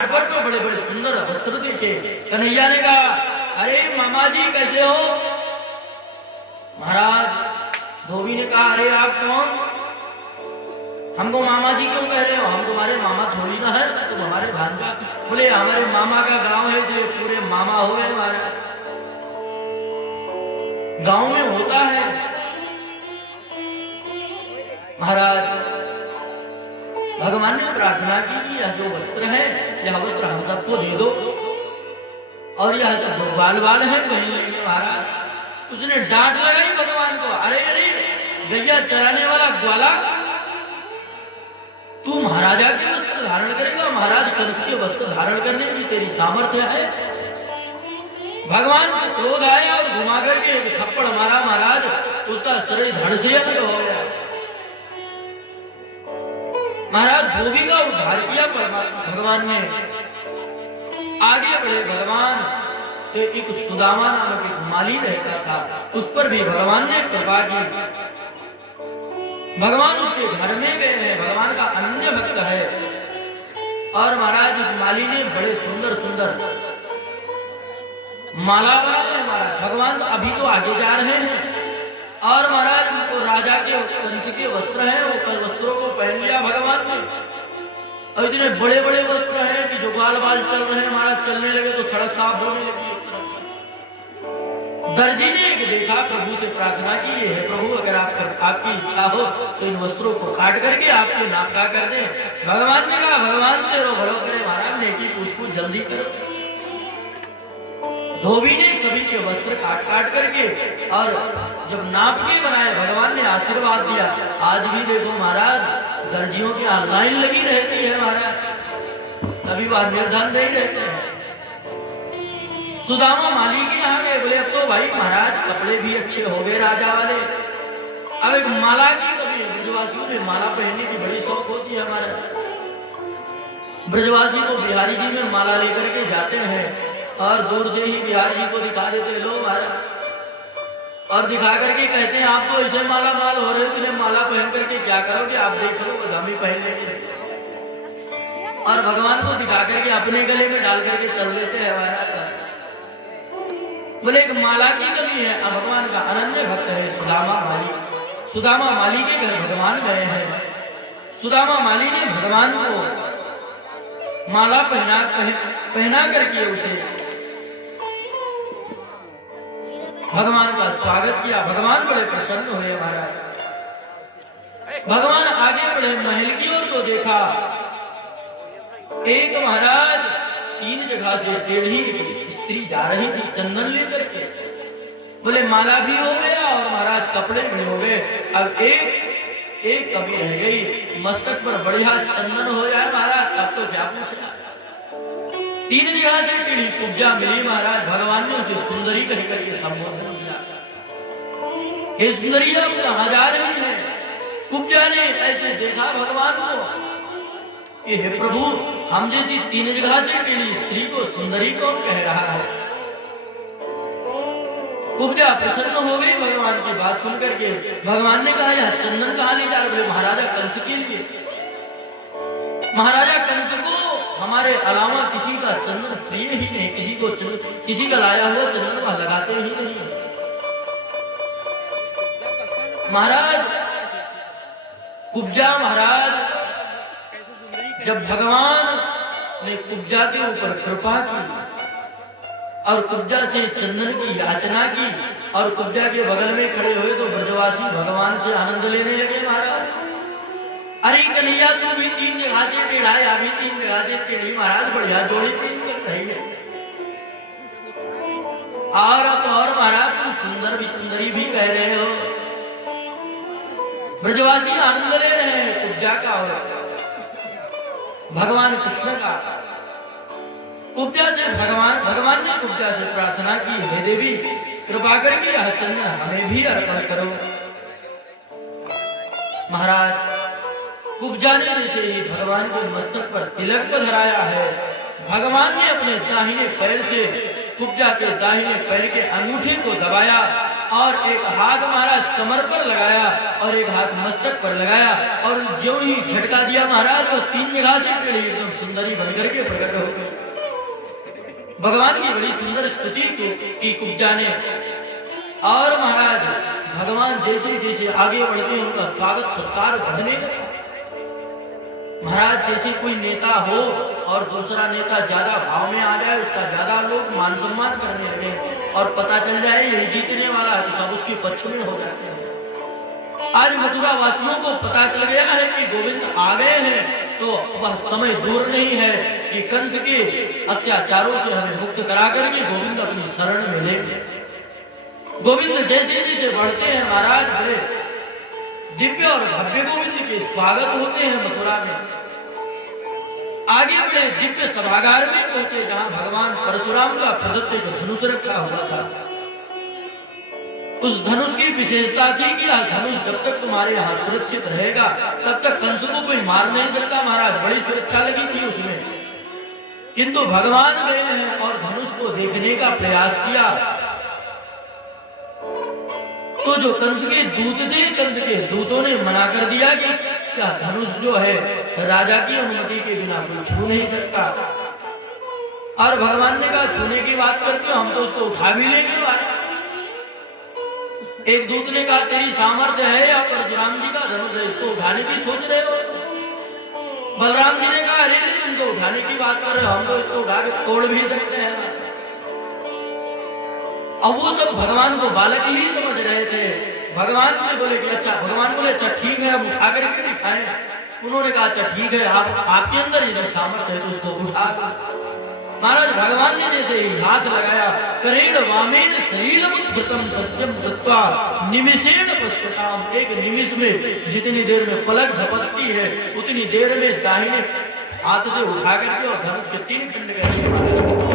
पर तो बड़े बड़े सुंदर वस्त्र देखे। कन्हैया ने कहा, अरे मामा जी कैसे हो? महाराज धोबी ने कहा, अरे आप कौन? हमको मामा जी क्यों कह रहे हो? हम तुम्हारे मामा थोड़ी ना है, तुम हमारे भांजा। बोले हमारे मामा का गांव है, इसलिए पूरे मामा हो गए हमारे। गांव में होता है महाराज। भगवान ने प्रार्थना की कि यह जो वस्त्र है, यह वस्त्र हम सबको दे दो, और यह सब जो बाल बाल है पहन लेंगे महाराज। उसने डांट लगाई भगवान को, अरे अरे गैया चराने वाला ग्वाला, तू महाराजा के वस्त्र धारण करेगा? महाराज कंस के वस्त्र धारण करने की तेरी सामर्थ्य है? भगवान को क्रोध आया और घुमा करके एक थप्पड़ मारा महाराज, उसका शरीर धड़ से अलग हो गया। महाराज धोबी का उद्धार किया भगवान ने। आगे बढ़े भगवान तो एक सुदामा नामक एक माली रहता था, उस पर भी भगवान ने कृपा की। भगवान उसके घर में गए हैं, भगवान का अनन्य भक्त है। और महाराज उस माली ने बड़े सुंदर सुंदर माला बनाए हैं महाराज। भगवान तो अभी तो आगे जा रहे हैं, और महाराज उनको राजा के कंस के वस्त्र हैं, वो वस्त्रों को पहन लिया भगवान ने। और इतने बड़े बड़े वस्त्र हैं कि जो बाल बाल चल रहे हैं महाराज, चलने लगे तो सड़क साफ होने लगी एक तरफ से। दर्जी ने एक देखा, प्रभु से प्रार्थना की, है प्रभु अगर आपकी इच्छा हो तो इन वस्त्रों को काट करके आपके नाम का कर दें। भगवान ने कहा, भगवान तेरो भलो करे महाराज, नेकी पूछ जल्दी करो। धोबी ने सभी के वस्त्र काट काट करके और जब नाप के बनाए, भगवान ने आशीर्वाद दिया। आज भी देखो महाराज दर्जियों की लाइन लगी रहती है महाराज, कभी बार निर्धन नहीं रहते हैं। सुदामा माली के यहाँ गए, बोले अब तो भाई महाराज कपड़े भी अच्छे हो गए राजा वाले, अब एक माला की कभी। ब्रजवासियों में माला पहनने की बड़ी शौक होती है हमारे। ब्रजवासी को बिहारी जी में माला लेकर के जाते हैं और दूर से ही बिहारी जी को दिखा देते हैं लोग महाराज, और दिखा करके कहते हैं आप तो ऐसे माला माल हो रहे हो, तुम्हें माला पहन करके क्या करोगे? आप देख लो, हम ही पहन लेंगे। और भगवान को दिखा करके अपने गले में डाल करके चल देते हैं महाराज। बोले एक माला की कमी है। अब भगवान का अनन्य भक्त है सुदामा माली। सुदामा माली के घर भगवान गए हैं। सुदामा माली ने भगवान को माला पहना करके उसे भगवान का स्वागत किया। भगवान बड़े प्रसन्न हुए महाराज। भगवान आगे बढ़े, महल की ओर तो देखा, एक महाराज 3 जगह से टेढ़ी स्त्री जा रही थी चंदन लेकर के। बोले माला भी हो गया और महाराज कपड़े भी हो गए, अब एक कमी रह गई, मस्तक पर बढ़िया चंदन हो जाए महाराज, अब तो क्या पूछना। 3 जगह से टेढ़ी कुब्जा मिली महाराज। भगवान ने उसे सुंदरी कह करके संबोधन किया, हे सुंदरी आप कहाँ जा रही हैं? कुब्जा ने ऐसे देखा भगवान को, हे प्रभु हम जैसी 3 जगह से टेढ़ी स्त्री को सुंदरी कौन कह रहा है? कुब्जा प्रसन्न हो गई भगवान की बात सुनकर के। भगवान ने कहा, यह चंदन कहाँ ले जा रहे? महाराजा कंस के लिए। महाराजा कंस को हमारे अलावा किसी का चंदन प्रिय ही नहीं, किसी का लाया हुआ चंदन वह लगाते ही नहीं है महाराज। कुब्जा महाराज जब भगवान ने कुब्जा के ऊपर कृपा की और कुब्जा से चंदन की याचना की, और कुब्जा के बगल में खड़े हुए तो ब्रजवासी भगवान से आनंद लेने लगे महाराज। अरे कन्हैया तू भी 3 जगह से टेढ़ा, अभी 3 जगह से टेढ़ी महाराज, बढ़िया जोड़ी रही है। और महाराज तुम सुंदर भी सुंदरी भी कह रहे हो। ब्रजवासी आनंद ले रहे हैं कुब्जा का और भगवान कृष्ण का। कुब्जा से भगवान ने कुब्जा से प्रार्थना की, हे देवी कृपा करके यह चंदन हमें भी अर्पण करो। महाराज कुब्जा ने जैसे ही भगवान के मस्तक पर तिलक धराया है, भगवान ने अपने दाहिने पैर से कुब्जा के दाहिने पैर के अंगूठे को दबाया और एक हाथ महाराज कमर पर लगाया और एक हाथ मस्तक पर लगाया और जो ही झटका दिया महाराज वो 3 जगह से टेढ़ी एकदम सुंदरी बनकर के प्रकट हो गई। भगवान की बड़ी सुंदर स्तुति की कुब्जा ने। और महाराज भगवान जैसे जैसे आगे बढ़ते हैं उनका स्वागत सत्कार बढ़ने लगा। महाराज जैसे कोई नेता हो और दूसरा नेता ज्यादा भाव में आ जाए, उसका ज्यादा लोग मान सम्मान करने लगे और पता चल जाए यही जीतने वाला है तो सब उसके पक्ष में हो जाते हैं। आज मथुरा वासियों को पता चल गया है कि गोविंद आ गए हैं, तो वह समय दूर नहीं है कि कंस के अत्याचारों से हमें मुक्त करा करके गोविंद अपनी शरण में लेंगे। गोविंद जैसे जैसे बढ़ते हैं महाराज बड़े दिव्य और भव्य गोविंद के स्वागत होते हैं मथुरा में। आगे बढ़े दिव्य सभागार में पहुंचे जहां भगवान परशुराम का प्रदत्त एक धनुष रखा हुआ था। उस धनुष की विशेषता थी कि यह धनुष जब तक तुम्हारे यहाँ सुरक्षित रहेगा तब तक कंस को कोई मार नहीं सकता। महाराज बड़ी सुरक्षा लगी थी उसमें, किंतु भगवान गए हैं और धनुष को देखने का प्रयास किया तो जो कंस के दूत थे, कंस के दूतों ने मना कर दिया कि क्या धनुष जो है राजा की अनुमति के बिना कोई छू नहीं सकता। और भगवान ने कहा छूने की बात करते हो, हम तो उसको उठा भी लेंगे वाले। एक दूत ने कहा तेरी सामर्थ्य है या परशुराम जी का धनुष है, इसको उठाने की सोच रहे हो। बलराम जी ने कहा अरे तुम तो उठाने की बात कर रहे हो, हम तो इसको उठा के तोड़ भी सकते हैं। अब वो सब भगवान को बालक ही समझ रहे थे। भगवान ने बोले कि अच्छा, भगवान बोले अच्छा ठीक है हम उठा करके दिखाएं। उन्होंने कहा अच्छा ठीक है, आपके अंदर यदि सामर्थ्य है तो उसको उठा दो। महाराज भगवान ने जैसे ही हाथ लगाया, करेण वामेन सलीलमुद्धृतं सत्यम कृत्वा निमिषेण पश्यताम, एक निमिष में जितनी देर में पलक झपकती है उतनी देर में दाहिने हाथ से उठा करके और धनुष के 3 खंड करके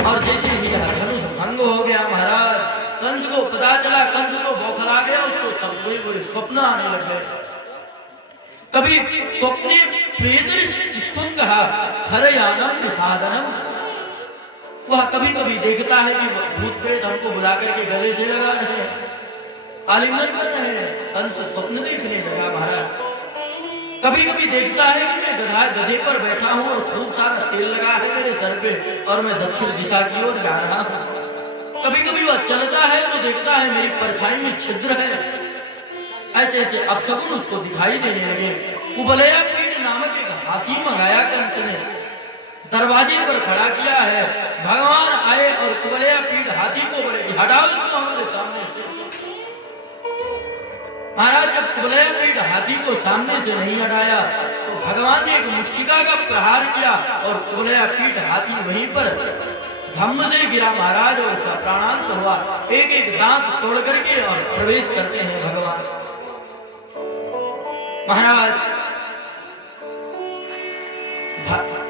और जैसे ही धनुष भंग हो गया महाराज, कंस को पता चला, कंस को बौखला गया, उसको सब बड़े बड़े स्वप्न आने लग गए। कभी स्वप्ने प्रियदृष्टि हरयानम निषादनम, वह कभी कभी देखता है कि भूत प्रेत हमको बुला करके गले से लगा रहे हैं, आलिंगन कर रहे हैं। कंस स्वप्न देखने लगा महाराज। कभी कभी देखता है कि मैं गधे पर बैठा हूं और खूब सारा तेल लगा है मेरे सर पे और मैं दक्षिण दिशा की ओर जा रहा हूं। कभी कभी वह चलता है तो देखता है मेरी परछाई में छिद्र है। ऐसे ऐसे अपशकुन उसको दिखाई देने लगे। कुबलया पीठ नामक एक हाथी मंगाया कंस ने, दरवाजे पर खड़ा किया है। भगवान आए और कुबलया पीठ हाथी को बोले हटाओ इसको हमारे सामने से। महाराज जब कुबलया पीठ हाथी को सामने से नहीं हटाया तो भगवान ने एक मुष्टिका का प्रहार किया और कुबलया पीठ हाथी वहीं पर धम्म से गिरा महाराज और उसका प्राणांत हुआ। एक एक दांत तोड़ करके और प्रवेश करते हैं भगवान। महाराज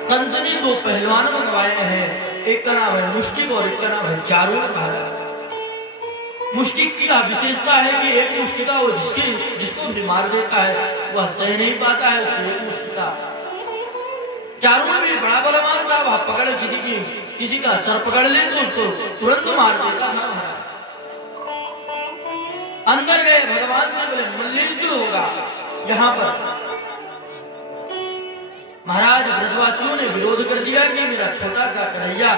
कंस ने 2 पहलवान मंगवाए हैं, एक का नाम है मुष्टिक और एक का नाम है चारूण। महाराज मुष्टिक की विशेषता है कि एक मुष्टिका वो जिसको भी मार देता है वह सह नहीं पाता है, उसकी एक मुष्टिका। चारूण भी बड़ा बलवान था, वह पकड़ किसी का सर पकड़ ले तो उसको तुरंत मार देता था। अंदर गए भगवान से बोले मल्लयुद्ध होगा यहाँ पर। महाराज ब्रजवासियों ने विरोध कर दिया कि मेरा छोटा सा कन्हैया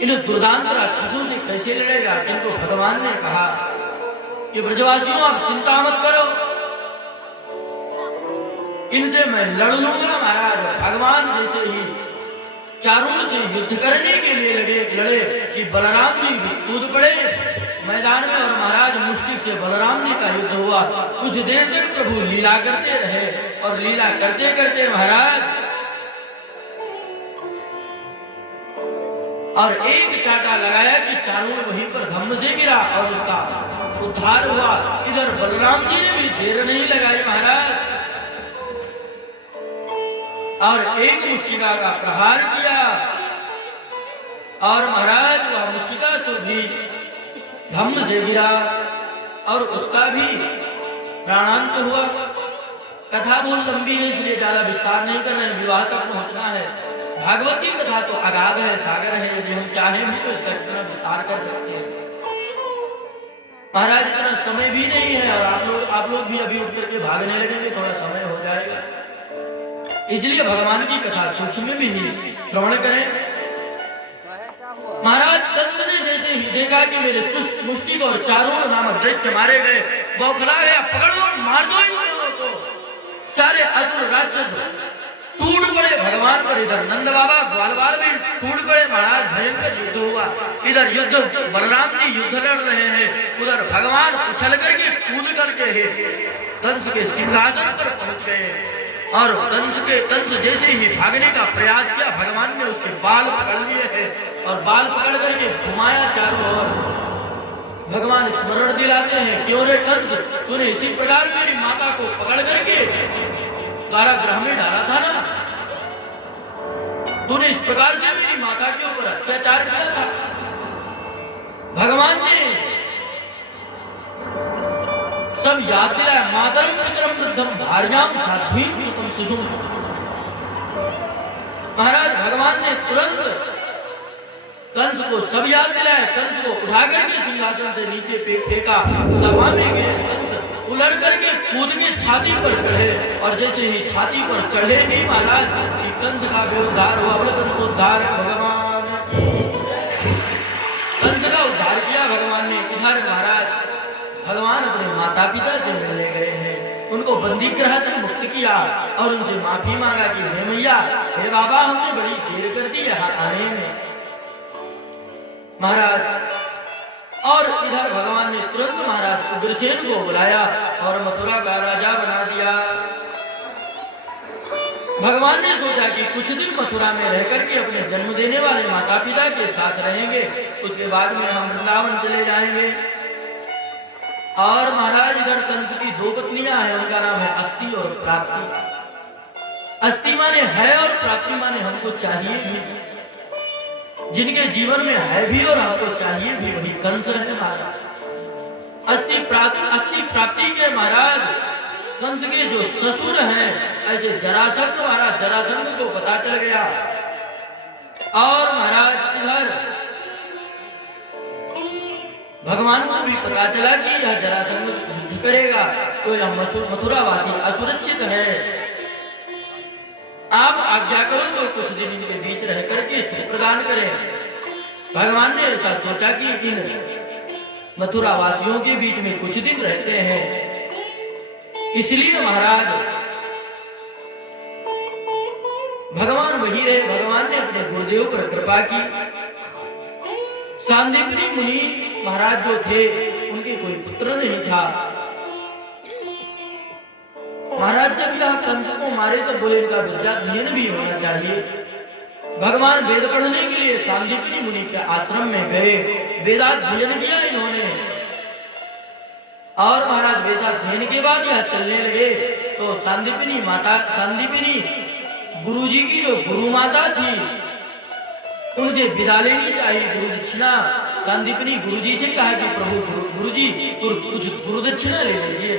इन दुर्दांत राक्षसों से कैसे लड़ेगा। किंतु भगवान ने कहा कि ब्रजवासियों आप चिंता मत करो, इनसे मैं लड़ लूंगा। महाराज भगवान जैसे ही चारूण से युद्ध करने के लिए लड़े कि बलराम जी भी कूद पड़े मैदान में और महाराज मुष्टिक से बलराम जी का युद्ध हुआ। कुछ देर तक प्रभु लीला करते रहे और लीला करते करते महाराज और एक चाटा लगाया कि चारूण वहीं पर धम्म से गिरा और उसका उद्धार हुआ। इधर बलराम जी ने भी देर नहीं लगाई महाराज और एक मुष्टिका का प्रहार किया और महाराज वह मुष्टिका से भी धम्म से गिरा और उसका भी प्राणांत हुआ। कथा बहुत लंबी है इसलिए ज्यादा विस्तार नहीं कर रहे हैं, विवाह तक पहुंचना है। भागवत की कथा तो अगाध है, सागर है, यदि हम चाहें भी तो इसका इतना विस्तार कर सकते हैं। महाराज इतना समय भी नहीं है और आप लोग भी अभी उठ करके भागने लगेंगे, थोड़ा समय हो जाएगा, इसलिए भगवान की कथा सूक्ष्म भी श्रवण करें। महाराज कंस ने जैसे ही देखा कि मेरे चुष्ट मुष्टि और चारों नामक दैत्य मारे गए, बौखला गया, पकड़ लो, मार दो इन लोगों को। सारे असुर राक्षस टूट पड़े भगवान पर। इधर नंद बाबा ग्वालवाल भी टूट पड़े। महाराज भयंकर युद्ध हुआ। इधर युद्ध बलराम जी युद्ध लड़ रहे हैं, उधर भगवान उछल करके कूद करके कंस के सिंहासन पर पहुंच गए और कंस जैसे ही भागने का प्रयास किया, भगवान ने उसके बाल पकड़ लिए हैं और बाल पकड़ करके घुमाया चारों ओर। भगवान स्मरण दिलाते हैं, क्यों रे कंस, तूने इसी प्रकार मेरी माता को पकड़ करके कारागृह में डाला था ना, तूने इस प्रकार से मेरी माता के ऊपर अत्याचार किया था। भगवान ने सब याद दिलाया। मातरम पितरम वृद्धम भार्याम साध्वीं सुतम शिशुम। महाराज भगवान ने तुरंत कंस को सब याद दिलाया। कंस को उठा करके सिंहासन से नीचे फेंका, सभा में गिरे। कंस उलट करके कूद के छाती पर चढ़े और जैसे ही छाती पर चढ़े ही महाराज कि कंस का भी उद्धार हुआ। बोले कंसोद्धार भगवान की। कंस का उद्धार किया भगवान ने। इधर महाराज भगवान अपने माता पिता से मिलने गए हैं, उनको बंदी गृह से मुक्त किया और उनसे माफी मांगा कि हे मैया, हे बाबा, हमने बड़ी देर कर दी यहाँ आने में महाराज। और इधर भगवान ने तुरंत महाराज उग्रसेन को बुलाया और मथुरा का राजा बना दिया। भगवान ने सोचा कि कुछ दिन मथुरा में रह करके अपने जन्म देने वाले माता पिता के साथ रहेंगे, उसके बाद में हम वृंदावन चले जाएंगे। और महाराज इधर कंस की दो पत्नियां हैं, उनका नाम है अस्ति और प्राप्ति। अस्ति माने है और प्राप्ति माने हमको चाहिए भी। जिनके जीवन में है भी और हमको चाहिए भी, वही कंस है महाराज। अस्ति प्राप्ति के महाराज कंस के जो ससुर हैं, ऐसे जरासंध, महाराज जरासंध को पता चल गया और महाराज इधर भगवान को भी पता चला कि यह जरासंध युद्ध करेगा तो यह मथुरावासी असुरक्षित है। आप आज्ञा करो तो कुछ दिन इनके बीच रह करके सुख प्रदान करें। भगवान ne ऐसा सोचा कि इन मथुरावासियों के बीच में कुछ दिन रहते हैं, इसलिए महाराज भगवान वही रहे। भगवान ने अपने गुरुदेव पर कृपा की। सांदीपनी मुनि महाराज जो थे, उनके कोई पुत्र नहीं था। महाराज जब यह कंस को मारे तो बोले इनका विद्याध्ययन भी होना चाहिए। भगवान वेद पढ़ने के लिए सांदीपनी मुनि के आश्रम में गए, वेदाध्ययन किया इन्होंने। और महाराज वेदाध्ययन के बाद यह चलने लगे तो सांदीपनी गुरुजी की जो गुरु माता थी, उनसे विदा लेनी चाहिए, गुरु दक्षिणा। सांदीपनी गुरुजी से कहा कि प्रभु गुरुजी कुछ गुरु दक्षिणा ले लीजिए,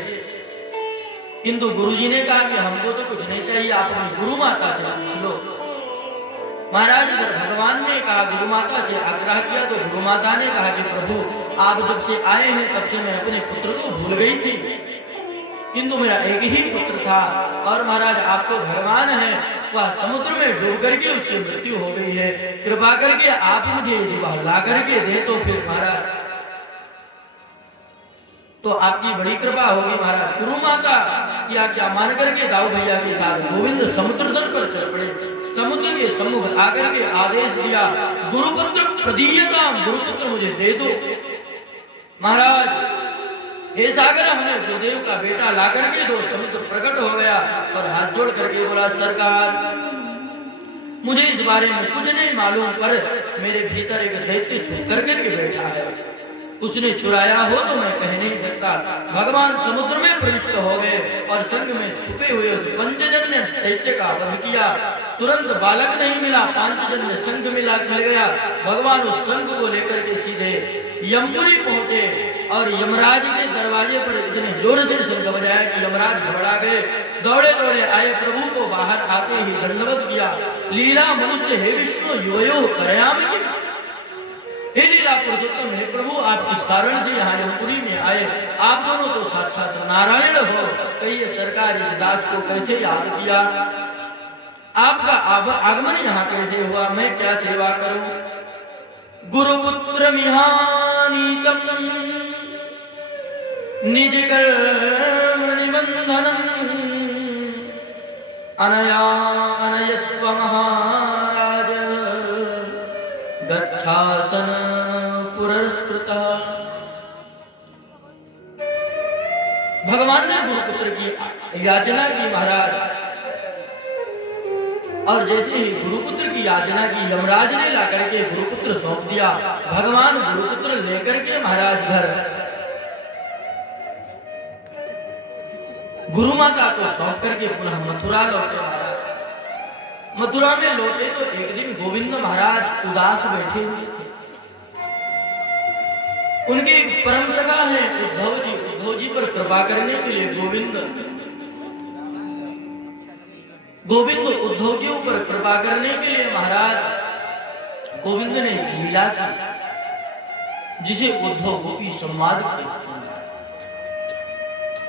किंतु गुरुजी ने कहा कि हमको तो कुछ नहीं चाहिए, आप अपनी गुरु माता से पूछ लो। महाराज इधर भगवान ने कहा, गुरु माता से आग्रह किया तो गुरु माता ने कहा कि प्रभु आप जब से आए हैं तब से मैं अपने पुत्र को भूल गई थी, किंतु मेरा एक ही पुत्र था और महाराज आपको भगवान है, वह समुद्र में डूब करके उसकी मृत्यु हो गई है, कृपा करके आप मुझे यदि वह ला करके दे तो फिर महाराज तो आपकी बड़ी कृपा होगी। महाराज गुरु माता की आज्ञा मान करके दाऊ भैया के साथ गोविंद समुद्र तट पर चल पड़े। समुद्र के सम्मुख आकर के आदेश दिया, गुरुपुत्र प्रदीयताम, गुरुपुत्र मुझे दे दो। महाराज हे सागर, हमने गुरुदेव का बेटा ला करके दो। समुद्र प्रकट हो गया और हाथ जोड़ करके बोला, सरकार मुझे इस बारे में कुछ नहीं मालूम, पर मेरे भीतर एक दैत्य छुप करके बैठा है, उसने चुराया हो तो मैं कह नहीं सकता। भगवान समुद्र में प्रविष्ट हो गए और संग में छुपे हुए उस पंचजन्य दैत्य का वध किया। तुरंत बालक नहीं मिला, पांचजन्य संघ मिल गया। भगवान उस संघ को लेकर के सीधे यमपुरी पहुंचे और यमराज के दरवाजे पर इतने जोर से शंख बजाया कि यमराज घबरा गए, दौड़े दौड़े आए, प्रभु को बाहर आते ही दंडवत किया। लीला मनुष्य हे विष्णु योयो करयामि किम, हे लीला पुरुषोत्तम, हे प्रभु आप किस कारण से यहाँ यमपुरी में आए, आप दोनों तो साक्षात नारायण हो, कहिए सरकार इस दास को कैसे याद किया, आपका आगमन यहाँ कैसे हुआ, मैं क्या सेवा करूं। गुरुपुत्र मिहानीतम निज कर्म निबंधनम अनया अनयस्व महाराज गच्छासन पुरस्कृता। भगवान ने गुरुपुत्र की याचना की महाराज, और जैसे ही गुरुपुत्र की याचना की यमराज ने ला करके गुरुपुत्र सौंप दिया। भगवान गुरुपुत्र लेकर के महाराज घर गुरु माता को सौंप करके पुनः मथुरा लौटे। महाराज मथुरा में लौटे तो एक दिन गोविंद महाराज उदास बैठे हुए थे। उनके परम सखा हैं उद्धव जी, उद्धव जी पर कृपा करने के लिए गोविंद उद्धव के ऊपर कृपा करने के लिए महाराज गोविंद ने लीला की, जिसे उद्धव गोपी संवाद कहते हैं।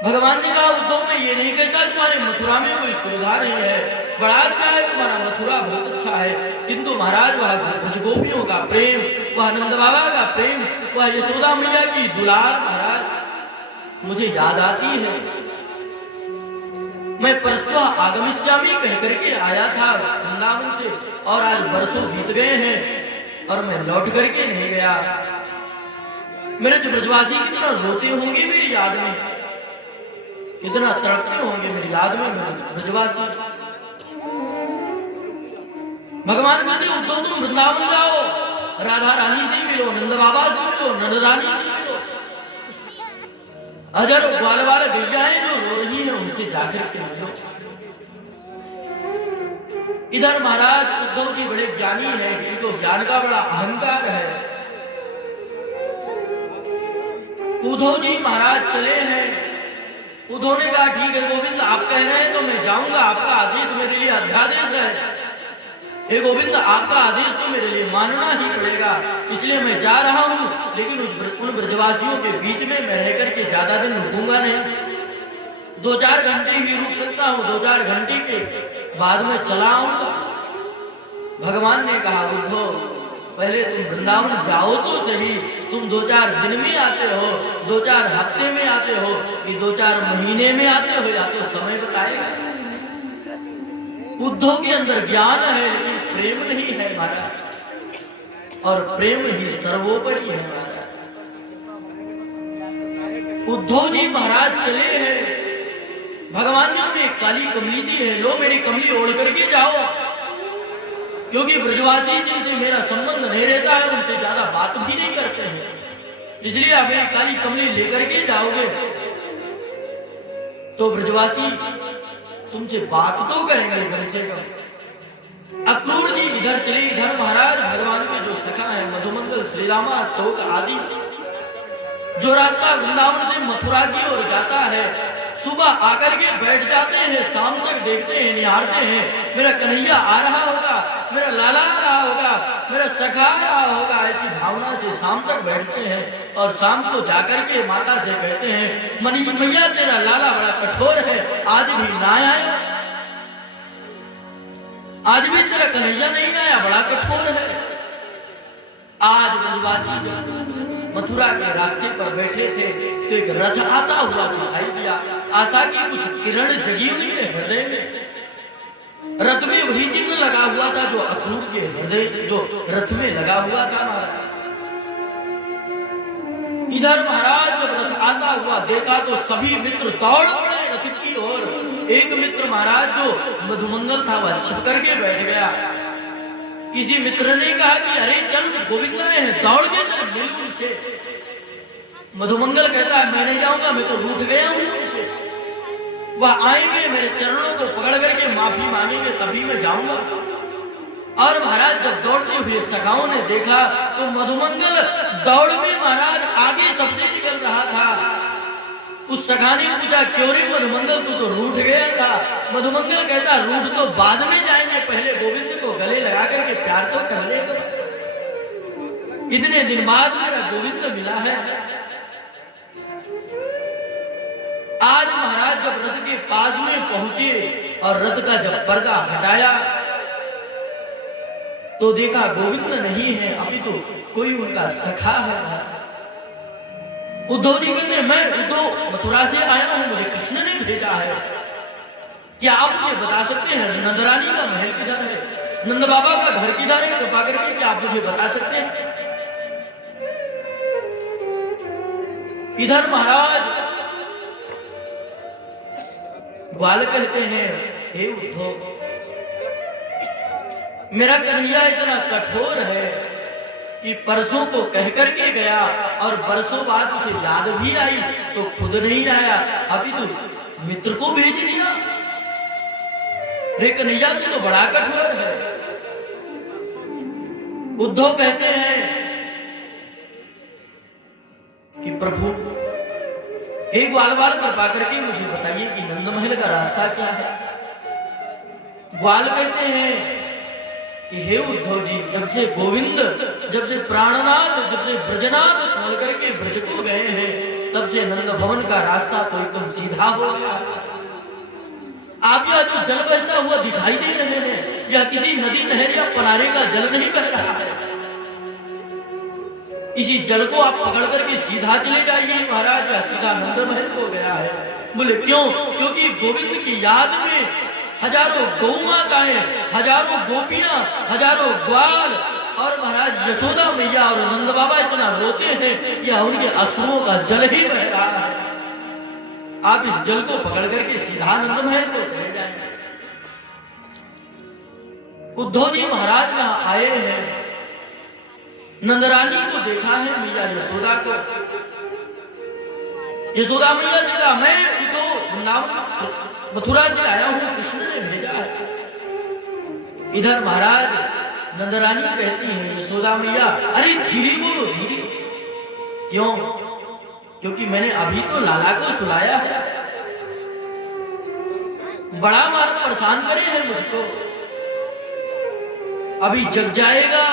भगवान ने कहा उद्धव मैं ये नहीं कहता तुम्हारे मथुरा में कोई सुविधा नहीं है, बड़ा अच्छा है तुम्हारा मथुरा, बहुत अच्छा है, किंतु महाराज वह कुछ गोपियों का प्रेम, वह नंद बाबा का प्रेम, वह यशोदा मैया की दुलार महाराज मुझे याद आती है। मैं परसों आगमिष्यामि कह करके आया था वृंदावन से, और आज वर्षों बीत गए हैं और मैं लौट करके नहीं गया। मेरे जो ब्रजवासी कितना रोते होंगे मेरी याद में, कितना तड़पते होंगे मेरी याद में मेरे ब्रजवासी। भगवान कहते उद्धव तुम वृंदावन जाओ, राधा रानी से मिलो, नंद बाबा से मिलो, नंद रानी से मिलो, अजर ग्वाल वाले गैयाएं जो रो रही हैं उनसे जाकर के मिलो। इधर महाराज उद्धव जी बड़े ज्ञानी हैं, इनको ज्ञान का बड़ा अहंकार है। उद्धव जी महाराज चले हैं, उद्धव ने कहा ठीक है गोविंद आप कह रहे हैं तो मैं जाऊंगा, आपका आदेश मेरे लिए अध्यादेश है, हे गोविंद आपका आदेश तो मेरे लिए मानना ही पड़ेगा, इसलिए मैं जा रहा हूं, लेकिन उन ब्रजवासियों के बीच में मैं रह करके ज्यादा दिन रुकूंगा नहीं, 2-4 घंटे ही रुक सकता हूं, 2-4 घंटे के बाद में चला आऊंगा। भगवान ने कहा उद्धव पहले तुम वृंदावन जाओ तो सही, तुम 2-4 दिन में आते हो, 2-4 हफ्ते में आते हो, कि 2-4 महीने में आते हो, या तो समय बताएगा। उद्धव के अंदर ज्ञान है लेकिन प्रेम नहीं है महाराज, और प्रेम ही सर्वोपरि है महाराज। उद्धव जी महाराज चले हैं, भगवान ने उन्हें काली कमली दी है, लो मेरी कमली ओढ़ करके जाओ, क्योंकि ब्रजवासी जिनसे मेरा संबंध नहीं रहता है उनसे ज्यादा बात भी नहीं करते हैं, इसलिए आप मेरी काली कमली लेकर के जाओगे तो ब्रजवासी तुमसे बात तो करेंगे कम से कम। अक्रूर जी इधर चले, इधर महाराज भगवान के जो सखा है मधुमंगल, श्रीरामा, टोक आदि, जो रास्ता वृंदावन से मथुरा की ओर जाता है, सुबह आकर के बैठ जाते हैं, शाम तक देखते हैं, निहारते हैं, मेरा कन्हैया आ रहा होगा, मेरा लाला आ रहा होगा, मेरा सखा आ रहा होगा, ऐसी भावना से शाम तक बैठते हैं, और शाम को जाकर के माता से कहते हैं मनी मैया तेरा लाला बड़ा कठोर है, आज भी ना आया, आज भी तेरा कन्हैया नहीं आया, बड़ा कठोर है। आज ब्रजवासी मथुरा के रास्ते पर बैठे थे तो एक रथ आता हुआ दिखाई दिया, आशा की कुछ किरण जगी उनके हृदय में। रथ में वही चिन्ह लगा हुआ था जो अक्रूर के हृदय, जो रथ में लगा हुआ था महाराज। इधर महाराज जब रथ आता हुआ देखा तो सभी मित्र दौड़ पड़े रथ की ओर। एक मित्र महाराज जो मधुमंगल था वह छिप करके बैठ गया। किसी मित्र ने कहा कि अरे चल गोविंद आए हैं, दौड़ के चल मिल उनसे। मधुमंगल कहता है मैं नहीं जाऊंगा, मैं तो रूठ गया हूं उनसे, वह आएंगे मेरे चरणों को पकड़ करके माफी मांगेंगे तभी मैं जाऊंगा। और महाराज जब दौड़ते हुए सखाओं ने देखा तो मधुमंगल दौड़ में महाराज आगे सबसे निकल रहा था। उस सखा ने पूछा, क्यों रे मधुमंगल, तू तो रूठ गया था। मधुमंगल कहता, रूठ तो बाद में जाएंगे, पहले गोविंद को गले लगा करके प्यार तो कर लेगा। इतने दिन बाद मेरा गोविंद मिला है। आज महाराज जब रथ के पास में पहुंचे और रथ का जब पर्दा हटाया तो देखा गोविंद नहीं है, अभी तो कोई उनका सखा है। उद्धव जी कहते, मैं उद्धव मथुरा से आया हूं, मुझे कृष्ण ने भेजा है। क्या आप मुझे बता सकते हैं नंदरानी का महल किधर है, नंद बाबा का घर किधर है? कृपा करके क्या आप मुझे बता सकते हैं? इधर महाराज ग्वाल कहते हैं, हे उद्धव, मेरा कन्हैया इतना कठोर है कि परसों को कह करके गया और बरसों बाद उसे याद भी आई तो खुद नहीं आया, अभी तो मित्र को भेज दिया। रे कन्हैया तो बड़ा कठोर है। उद्धव कहते हैं कि प्रभु एक ग्वाल कृपा करके मुझे बताइए कि नंद महल का रास्ता क्या है। ग्वाल कहते हैं कि हे उद्धव जी, जब से गोविंद, जब से प्राणनाथ, जब से ब्रजनाथ छोड़ करके ब्रज को गए हैं, तब से नंद भवन का रास्ता तो एकदम सीधा हो गया। आप यह जो जल बहता हुआ दिखाई दे रहे हैं, यह किसी नदी नहर या पनारे का जल नहीं बह रहा है। इसी जल को आप पकड़ करके सीधा चले जाइए महाराज, या सीधा नंद महल को गया है। बोले क्यों? क्योंकि गोविंद की याद में हजारों गौ माताएं, हजारों गोपियां, हजारों ग्वाल और महाराज यशोदा मैया और नंद बाबा इतना रोते हैं कि उनके अश्रुओं का जल ही बह रहा है। आप इस जल को पकड़ करके सीधा नंद महल को चले जाएंगे। उद्धव जी महाराज यहाँ आए हैं, नंदरानी को देखा है, मैया यशोदा को। यशोदा मैया जी का, मैं उद्धव मथुरा से आया हूं, कृष्ण ने भेजा है। इधर महाराज नंदरानी कहती है, यशोदा मैया, अरे धीरे बोलो, धीरे। क्यों? क्योंकि मैंने अभी तो लाला को सुलाया है, बड़ा मार परेशान करे हैं मुझको, अभी जग जाएगा,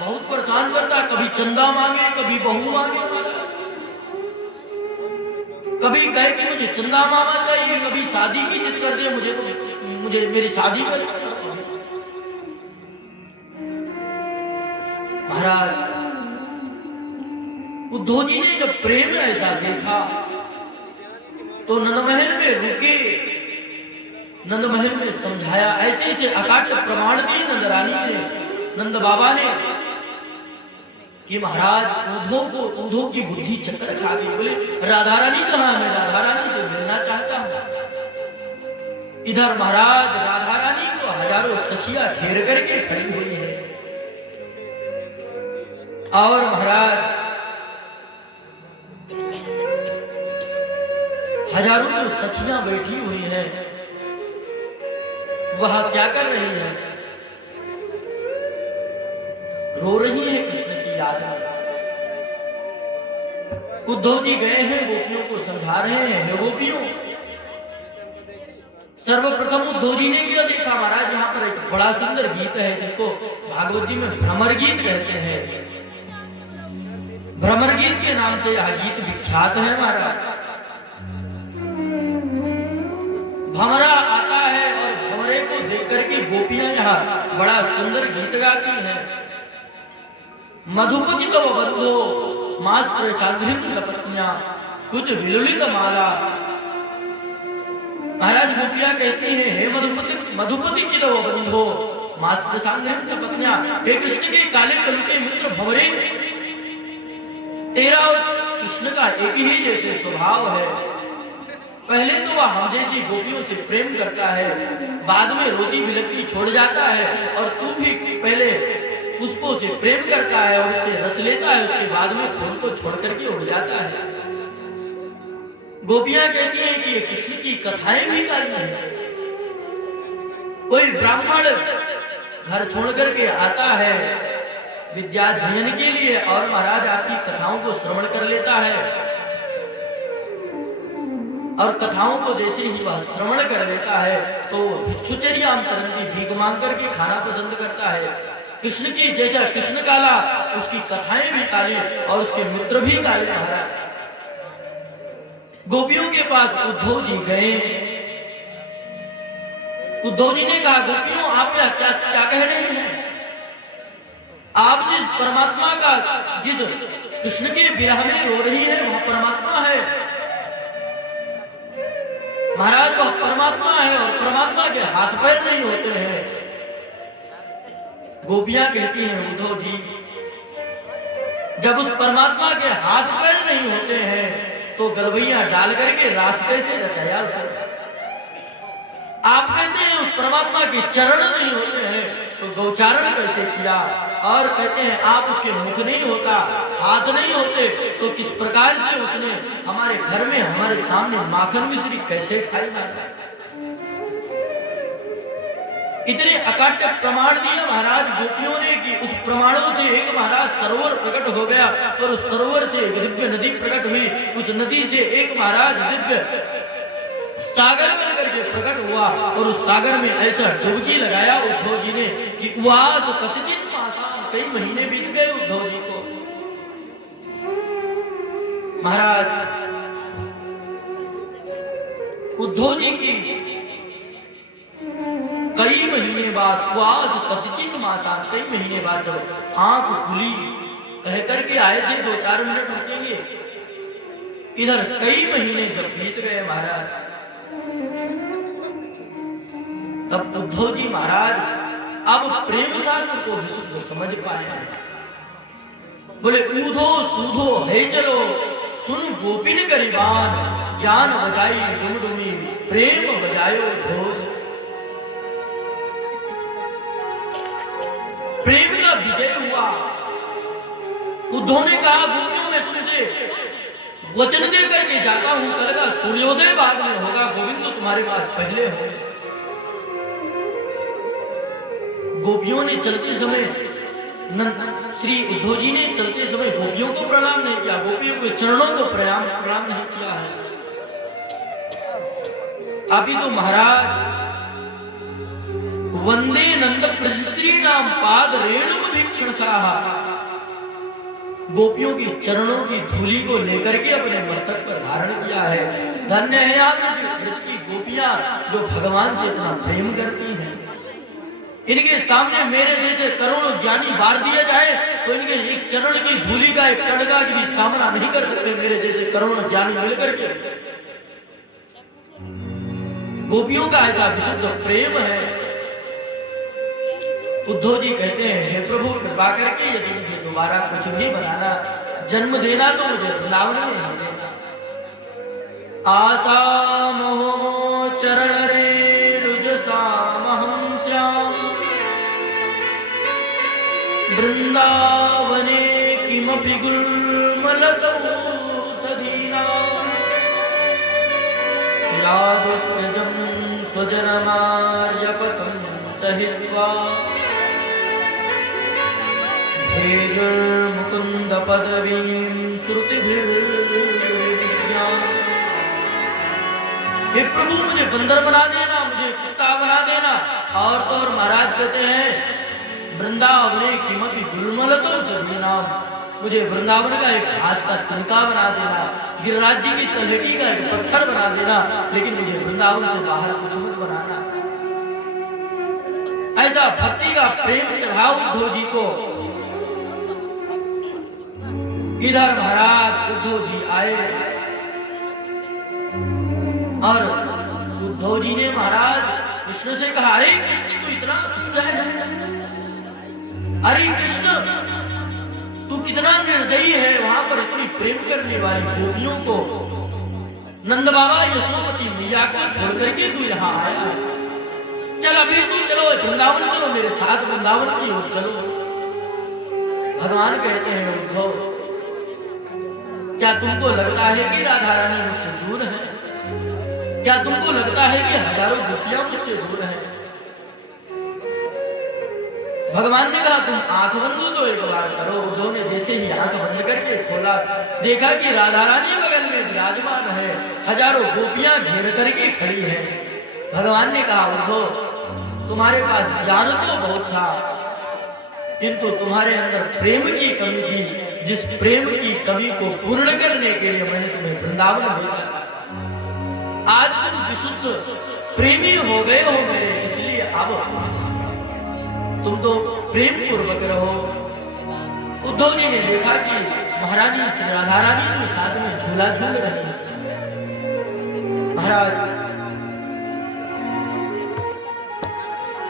बहुत परेशान करता, कभी चंदा मांगे, कभी बहू मांगे, कभी कहे कि मुझे चंदा मामा चाहिए, कभी शादी की जिद कर दे, मुझे मेरी शादी कर। महाराज उद्धव जी ने जब प्रेम ऐसा देखा तो नंदमहल में रुके, नंदमहल में समझाया, ऐसे ऐसे अकाट प्रमाण दिए नंदरानी ने, नंद बाबा ने, कि महाराज उद्धव की बुद्धि चक्कर खा गई। बोले राधा रानी कहाँ है? मैं राधा रानी से मिलना चाहता हूं। इधर महाराज राधा रानी को हजारों सखियां घेर करके खड़ी हुई है और महाराज हजारों जो सखियां बैठी हुई हैं वह क्या कर रही हैं? रो रही है कृष्ण की याद में। उद्धव जी गए हैं, गोपियों को समझा रहे हैं, हे गोपियों, सर्वप्रथम उद्धव जी ने क्या देखा महाराज? यहाँ पर एक बड़ा सुंदर गीत है जिसको भागवत जी में भ्रमर गीत कहते हैं। भ्रमर गीत के नाम से यह गीत विख्यात है महाराज। भंवरा आता है और भंवरे को देख करके गोपियां यहाँ बड़ा सुंदर गीत गाती हैं। मधुपति तो बंधो मास्त्र चांद्रित सपत्निया कुछ विलुलित माला। महाराज गोपियां कहती हैं, हे मधुपति की तो बंधो मास्त्र चांद्रित सपत्निया, हे कृष्ण के काले कलुटे मित्र भंवरे, तेरा और कृष्ण का एक ही जैसे स्वभाव है। पहले तो वह हम जैसी गोपियों से प्रेम करता है, बाद में रोटी बिलकती छोड़ जाता है, और तू भी पहले पुष्पों से प्रेम करता है और उससे रस लेता है, उसके बाद में फूल को छोड़ करके उड़ जाता है। गोपियां कहती हैं कि ये कृष्ण की कथाएं भी करनी है। कोई ब्राह्मण घर छोड़ करके आता है विद्याध्ययन के लिए और महाराज आपकी कथाओं को श्रवण कर लेता है। और कथाओं को जैसे ही वह श्रवण कर लेता है तो भिक्षुचर्याम चरण की भीख मांग करके खाना पसंद करता है। कृष्ण की जैसा कृष्ण काला, उसकी कथाएं भी काली और उसके मित्र भी काले। महाराज गोपियों के पास उद्धव जी गए। उद्धव जी ने कहा, गोपियों आप क्या क्या कह रही हैं? आप जिस परमात्मा का, जिस कृष्ण के विरह में रो रही है वह परमात्मा है। महाराज वह परमात्मा है और परमात्मा के हाथ पैर नहीं होते हैं। गोपियां कहती हैं, उद्धव जी जब उस परमात्मा के हाथ पैर नहीं होते हैं तो गलवैया डाल करके रास कैसे रचाया उसे? आप कहते हैं उस परमात्मा के चरण नहीं होते हैं तो गौचारण कैसे किया? और कहते हैं आप उसके मुख नहीं होता, हाथ नहीं होते तो किस प्रकार से उसने हमारे घर में हमारे सामने माखन मिश्री कैसे खाई? इतने अकाट्य प्रमाण दिए महाराज गोपियों ने कि उस प्रमाणों से एक महाराज सरोवर प्रकट हो गया और उस सरोवर से दिव्य नदी प्रकट हुई। उस नदी से एक महाराज दिव्य सागर बनकर के प्रकट हुआ और उस सागर में ऐसा डुबकी लगाया उद्धव जी ने कि उवास कतिचित मासान, कई महीने बीत गए उद्धव जी को। महाराज उद्धव जी की कई महीने बाद, उवास कतिचित मासान, कई महीने बाद जब आंख खुली कह करके आए थे 2-4 मिनट रुकेंगे, इधर कई महीने जब बीत गए महाराज, तब उद्धव जी महाराज अब प्रेम शास्त्र को विशुद्ध समझ पाए। बोले, ऊधो सूधो है चलो सुन गोपिन करीबान, ज्ञान बजाई डुमडुमी प्रेम बजायो ढोल। प्रेम का विजय हुआ। उद्धव ने कहा, गोपियों में तुमसे वचन दे करके जाता हूं, कल का सूर्योदय बाद में होगा, गोविंद तो तुम्हारे पास पहले होंगे। गोपियों ने चलते समय, श्री उद्धव जी ने चलते समय गोपियों को प्रणाम नहीं किया, गोपियों के चरणों को प्रणाम नहीं किया है। अभी तो महाराज वंदे नंद प्रस्त्री नाम पाद रेणुक भीक्षण साहा, गोपियों की चरणों की धूली को लेकर के अपने मस्तक पर धारण किया है। धन्य है आप ब्रज की गोपियां जो भगवान से इतना प्रेम करती हैं। इनके सामने मेरे जैसे करोड़ों ज्ञानी बार दिया जाए तो इनके एक चरण की धूली का एक कड़का भी सामना नहीं कर सकते, मेरे जैसे करोड़ों ज्ञानी मिलकर के। गोपियों का ऐसा विशुद्ध प्रेम है। उद्धव जी कहते हैं, हे प्रभु कृपा करके यदि मुझे दोबारा कुछ भी बनाना, जन्म देना तो मुझे वृंदावन में ही देना। आशा मोह चरण रेणुज सामहं श्याम, वृंदावने किमपि गुल्मलतौ सधीना, यादुस्त्यजं स्वजनमार्यपतं सहित्वा, मुकुंद पदवीं श्रुतिभिर्विज्ञा। हे प्रभु मुझे बंदर बना देना, मुझे कुत्ता बना देना। और तो और महाराज कहते हैं, वृंदावने किमपि गुल्मलतौ सधीना, मुझे वृंदावन का एक घास का तिनका बना देना, गिरिराज जी की तलहटी का एक पत्थर बना देना, लेकिन मुझे वृंदावन से बाहर कुछ मत बनाना। ऐसा भक्ति का प्रेम चढ़ाओ उद्धव जी को। इधर महाराज उद्धव जी आए और उद्धव जी ने महाराज कृष्ण से कहा, अरे कृष्ण तू इतना दुष्ट है, अरे कृष्ण तू कितना निर्दयी है, वहां पर इतनी प्रेम करने वाली गोपियों को, नंद बाबा यशोमती मैया को छोड़ करके तू यहाँ आया है। चल अभी तू चलो वृंदावन, चलो मेरे साथ वृंदावन की ओर चलो। भगवान कहते हैं, उद्धव क्या तुमको लगता है कि राधा रानी मुझसे दूर है? क्या तुमको लगता है कि हजारों गोपियां मुझसे दूर हैं? भगवान ने कहा तुम आंख बंद तो एक बार करो। उद्धव ने जैसे ही आंख बंद करके खोला, देखा कि राधा रानी बगल में विराजमान है, हजारों गोपियां घेर करके खड़ी हैं। भगवान ने कहा उद्धव तुम्हारे पास ज्ञान तो बहुत था, किंतु तुम्हारे अंदर प्रेम की कमी थी। जिस प्रेम की कमी को पूर्ण करने के लिए मैंने तुम्हें वृंदावन भेजा। आज तुम विशुद्ध प्रेमी हो गए हो मेरे, इसलिए अब तुम तो प्रेम पूर्वक रहो। उद्धव जी ने देखा कि महारानी श्री राधा रानी तो साथ में झूला झूल रही है। महाराज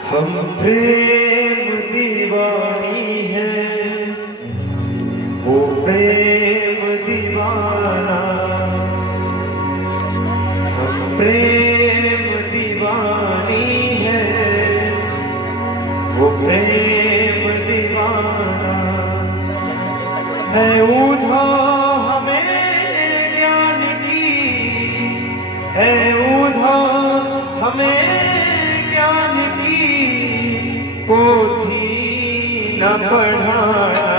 हम प्रेम दीवानी है, वो प्रेम दीवाना। हम प्रेम दीवानी है, वो प्रेम दीवाना। है उधो हमें ज्ञान की, है उधो हमें ज्ञान की, पोथी न पढ़ाया।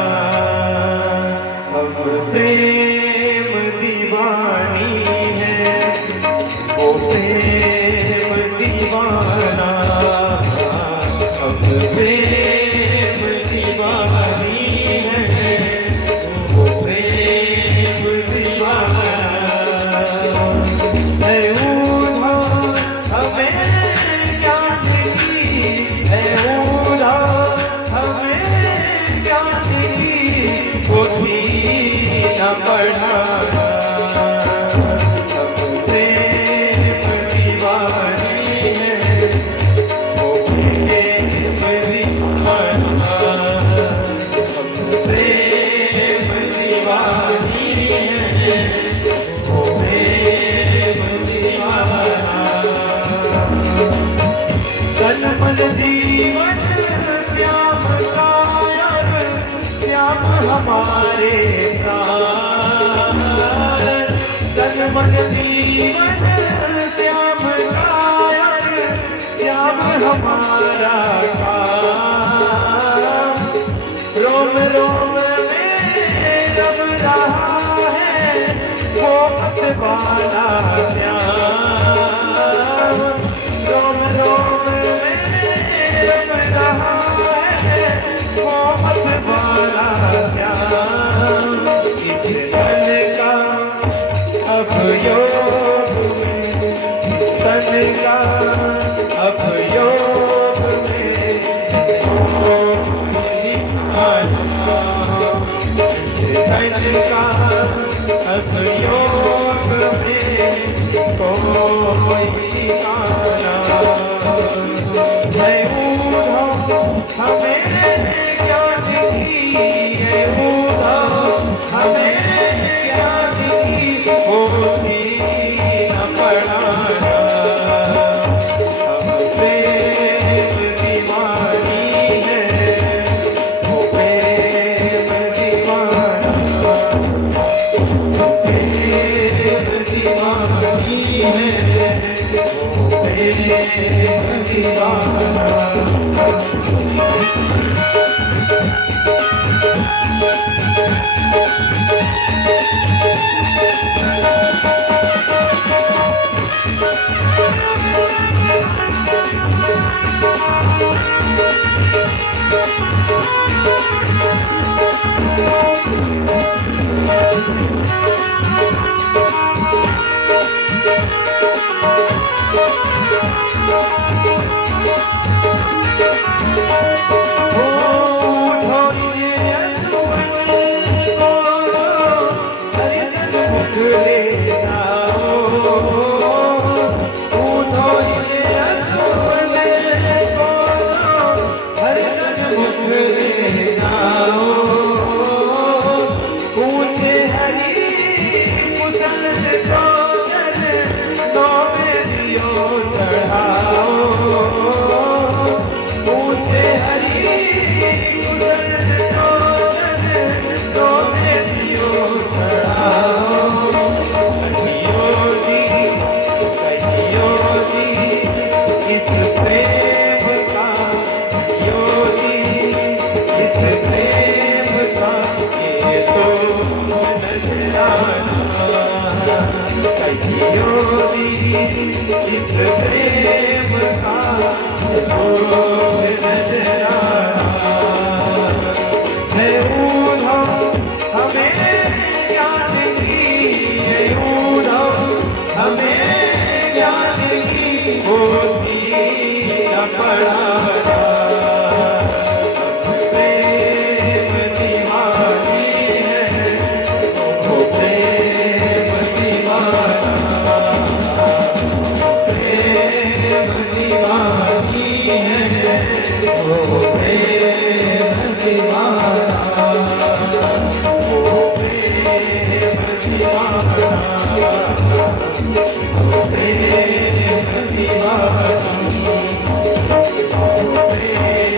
हम प्रेम दीवानी है, वो प्रेम दीवाना। हम प्रेम दीवानी है, वो प्रेम दीवाना। है उधो हमें ज्ञान की, है उधो हमें ज्ञान की, पोथी न पढ़ाया। हम प्रेम दीवानी है, वो प्रेम दीवाना। हम प्रेम दीवानी है, वो प्रेम दीवाना। तन मन जीवन श्याम कायर, श्याम हमारे प्राण। तन मन जीवन श्याम कायर, श्याम हमारा काम। रोम रोम में रम रहा है, वो मतवाला श्याम। रोम रोम में रम रहा है, वो मतवाला श्याम। इस तन का अब योग में, इस तन का अब योग में, तन का अब योग में कोई आना। है उधो हमें ज्ञान की, है उधो हमें ज्ञान की, पोथी न पढ़ाना। हम प्रेम दीवानी है, वो प्रेम दीवाना। प्रेम दीवानी है, वो प्रेम दीवाना। प्रेम का जोर नजराना है उधम हमें ज्ञान की है उधम हमें ज्ञान की होती न पढ़ाना प्रेम दीवानी है वो प्रेम दीवाना प्रेम दीवानी है वो प्रेम दीवाना वो प्रेम दीवाना वो प्रेम दीवाना प्रेम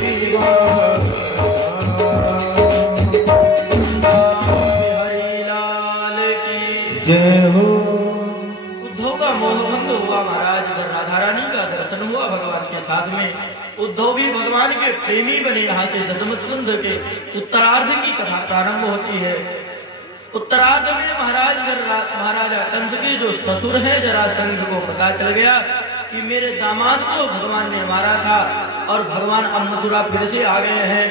दीवाना हरिलाल की जय हो उद्धव का मोहभंग हुआ महाराज। इधर राधा रानी का दर्शन हुआ भगवान के साथ में। उद्धव भी भगवान के प्रेमी बने। यहाँ से दशम स्कंध के उत्तरार्ध की कथा प्रारंभ होती है। उत्तरार्ध में महाराजा कंस के जो ससुर है जरासंध को पता चल गया कि मेरे दामाद को भगवान ने मारा था और भगवान अब मथुरा फिर से आ गए हैं।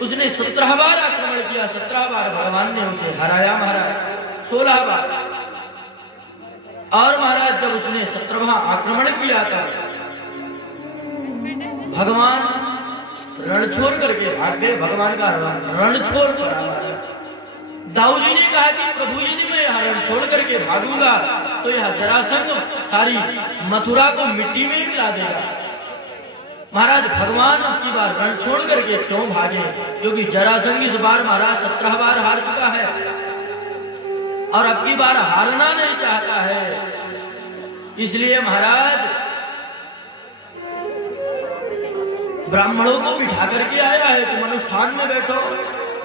उसने 17 बार आक्रमण किया। 17 बार भगवान ने उसे हराया महाराज। 16 बार। और महाराज जब उसने 17वां आक्रमण किया था भगवान रण छोड़ करके भाग गए। भगवान का रण छोड़ पड़ा महाराज। दाऊ जी ने कहा कि प्रभु यदि मैं यहाँ रण छोड़ करके भागूंगा तो यह जरासंध सारी मथुरा को मिट्टी में मिला देगा। महाराज भगवान अब की बार रण छोड़ करके क्यों भागे? क्योंकि जरासंध इस बार महाराज 17 बार हार चुका है और अब की बार हारना नहीं चाहता है। इसलिए महाराज ब्राह्मणों को बिठा करके आया है। तुम अनुष्ठान में बैठो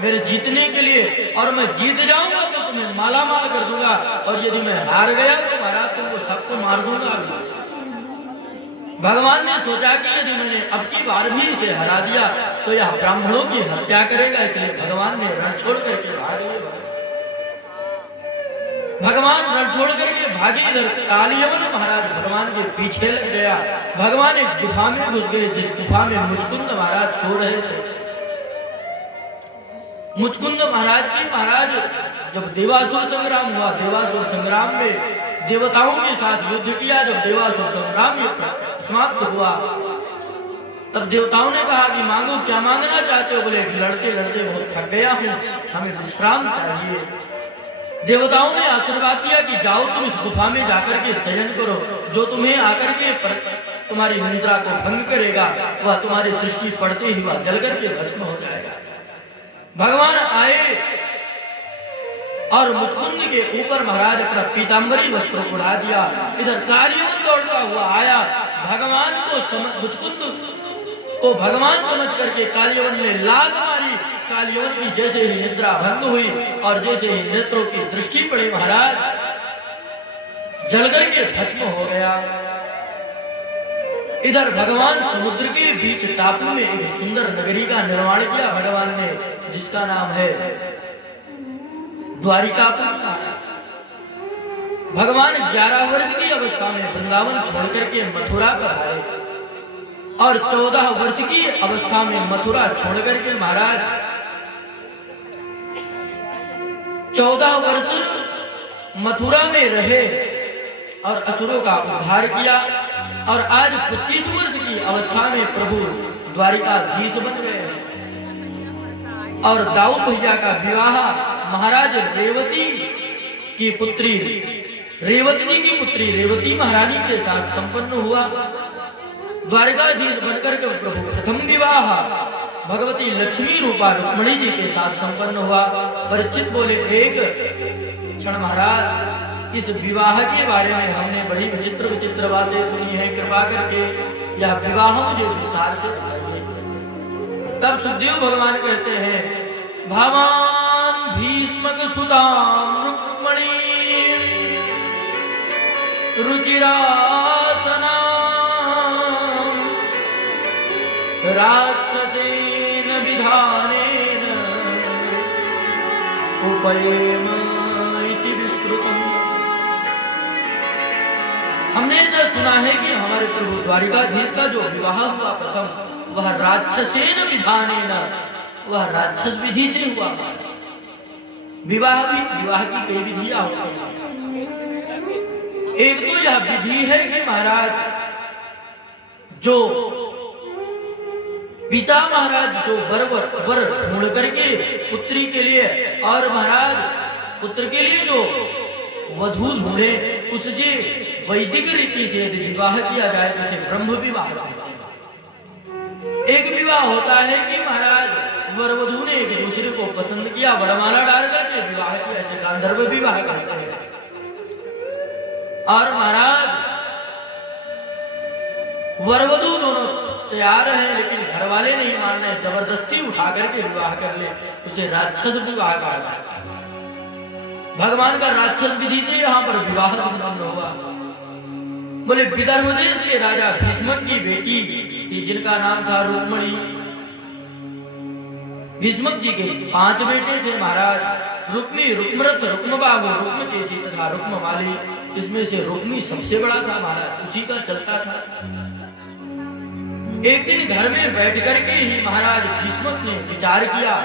मेरे जीतने के लिए और मैं जीत जाऊंगा तो तुम्हें माला माल कर दूंगा और यदि मैं हार गया तो महाराज तुमको सबको मार दूंगा। भगवान ने सोचा कि यदि मैंने अब की बार भी इसे हरा दिया तो यह ब्राह्मणों की हत्या करेगा। इसलिए भगवान ने रण छोड़ करके भागे। भगवान रण छोड़ करके भागे। इधर कालियवन महाराज भगवान के पीछे लग गया। भगवान एक गुफा में घुस गए जिस गुफा में मुचकुंद महाराज सो रहे थे। मुचकुंद महाराज जी महाराज जब देवासुर संग्राम हुआ, देवासुर संग्राम में देवताओं के साथ युद्ध किया। जब देवासुर संग्राम समाप्त हुआ तब देवताओं ने कहा कि मांगो, क्या मांगना चाहते हो? बोले लड़ते लड़ते बहुत थक गया हूं, हमें विश्राम चाहिए। देवताओं ने आशीर्वाद दिया कि जाओ तुम इस गुफा में जाकर के शयन करो। जो तुम्हें आकर के तुम्हारी निद्रा को भंग करेगा वह तुम्हारी दृष्टि पड़ते ही वह जल करके भस्म हो जाएगा। भगवान आए और मुचकुंद के ऊपर महाराज अपना पीतांबरी वस्त्र उड़ा दिया। इधर कालियवन दौड़ता हुआ आया। भगवान को मुचकुंद को भगवान समझ करके कालियवन ने लात मारी। कालियवन की जैसे ही निद्रा भंग हुई और जैसे ही नेत्रों की दृष्टि पड़ी महाराज जलकर के भस्म हो गया। इधर भगवान समुद्र के बीच टापू में एक सुंदर नगरी का निर्माण किया भगवान ने, जिसका नाम है द्वारिकापुरी। भगवान 11 वर्ष की अवस्था में वृंदावन छोड़कर के मथुरा पर आए और 14 वर्ष की अवस्था में मथुरा छोड़कर के महाराज 14 वर्ष मथुरा में रहे और असुरों का उद्धार किया और आज 25 वर्ष की अवस्था में प्रभु द्वारिकाधीश बन गए और दाऊ भैया का विवाह महाराज रेवती की पुत्री रेवती की पुत्री रेवती महारानी के साथ संपन्न हुआ। द्वारिकाधीश बनकर के प्रभु प्रथम विवाह भगवती लक्ष्मी रूपा रुक्मणी जी के साथ संपन्न हुआ। परीक्षित बोले, एक क्षण महाराज इस विवाह के बारे में हमने बड़ी विचित्र विचित्र बातें सुनी है, कृपा करके यह विवाह मुझे विस्तार से बताइए। तब सुखदेव भगवान कहते हैं, भवान भीष्मक सुदाम रुक्मणी रुचिरासना राक्षसेन विधानेन उपयेम इति विस्तृतम्। हमने ऐसा सुना है कि हमारे प्रभु द्वारिकाधीश का जो विवाह हुआ प्रथम, वह राक्षसेन विधानेन, वह राक्षस विधि से हुआ। विवाह की कई विधियां होती हैं। एक तो यह विधि है कि महाराज जो पिता महाराज जो वर ढूंढ करके पुत्री के लिए, और महाराज पुत्र के लिए जो वधू ढूंढे, उससे वैदिक रीति से यदि विवाह किया जाए तो उसे ब्रह्म विवाह कहते हैं। एक विवाह होता है कि महाराज वर वधू ने एक दूसरे को पसंद किया, वरमाला डाल करके विवाह किया, ऐसे गांधर्व विवाह कहते हैं। और महाराज वर वधू दोनों तैयार हैं, लेकिन घर वाले नहीं मान रहे, जबरदस्ती उठा करके विवाह कर ले, उसे राक्षस विवाह कहा जाता है। भगवान का राक्षस विधि से यहाँ पर विवाह संपन्न हुआ। बोले विदर्भ देश के राजा भीष्म की बेटी थी, जिनका नाम था रुक्मणी। भीष्म जी के 5 बेटे थे महाराज, रुक्मी, रुक्मरथ, रुक्मबाहु, रुक्मकेशी तथा रुक्ममाली। इसमें से रुक्मी सबसे बड़ा था महाराज, उसी का चलता था। एक दिन घर में बैठ करके ही महाराज भीष्म ने विचार किया